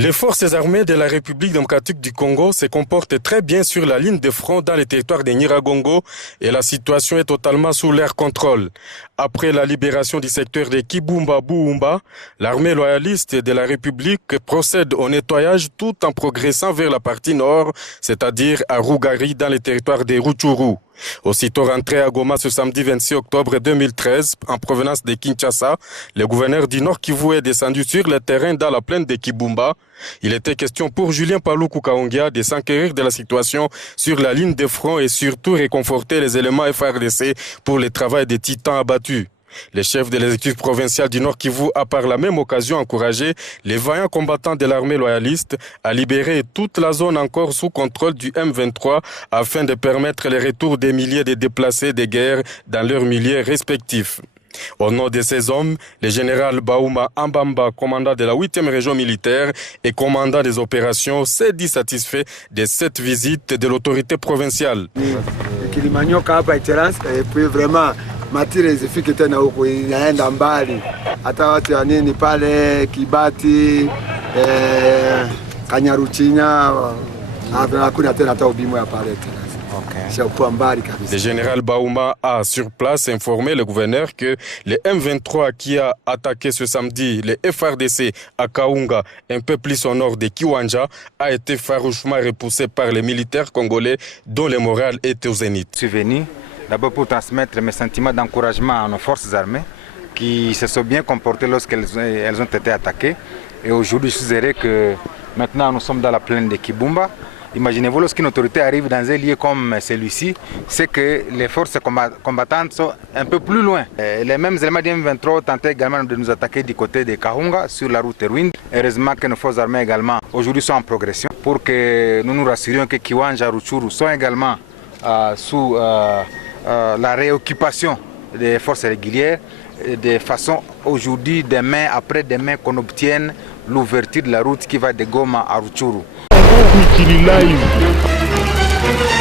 Les forces armées de la République démocratique du Congo se comportent très bien sur la ligne de front dans le territoire de Nyiragongo et la situation est totalement sous leur contrôle. Après la libération du secteur de Kibumba-Buumba, l'armée loyaliste de la République procède au nettoyage tout en progressant vers la partie nord, c'est-à-dire à Rougari dans le territoire de Rutshuru. Aussitôt rentré à Goma ce samedi 26 octobre 2013 en provenance de Kinshasa, le gouverneur du Nord Kivu est descendu sur le terrain dans la plaine de Kibumba. Il était question pour Julien Paluku Kahongya de s'enquérir de la situation sur la ligne de front et surtout réconforter les éléments FARDC pour le travail des titans abattus. Le chef de l'exécutif provincial du Nord Kivu a par la même occasion encouragé les vaillants combattants de l'armée loyaliste à libérer toute la zone encore sous contrôle du M23 afin de permettre le retour des milliers de déplacés de guerre dans leurs milieux respectifs. Au nom de ces hommes, le général Baouma Ambamba, commandant de la 8e région militaire et commandant des opérations, s'est dit satisfait de cette visite de l'autorité provinciale. Matire zifike tena huko inaenda mbali hata watu ya nini pale Kibati Kanyaruchinya hakuna tena hata ubimo ya pale tena. Le général Baouma a sur place informé le gouverneur que le M23 qui a attaqué ce samedi le FARDC à Kaunga, un peu plus au nord de Kiwanja, a été farouchement repoussé par les militaires congolais dont le moral était au zénith. Je suis venu d'abord pour transmettre mes sentiments d'encouragement à nos forces armées qui se sont bien comportées lorsqu'elles ont été attaquées. Et aujourd'hui, je suis heureux que maintenant nous sommes dans la plaine de Kibumba. Imaginez-vous, lorsqu'une autorité arrive dans un lieu comme celui-ci, c'est que les forces combattantes sont un peu plus loin. Les mêmes éléments du M23 tentaient également de nous attaquer du côté de Kahunga sur la route Rwindi. Heureusement que nos forces armées également aujourd'hui sont en progression pour que nous nous rassurions que Kiwanja, Rutshuru sont également sous la réoccupation des forces régulières de façon aujourd'hui, demain, après-demain, qu'on obtienne l'ouverture de la route qui va de Goma à Rutshuru.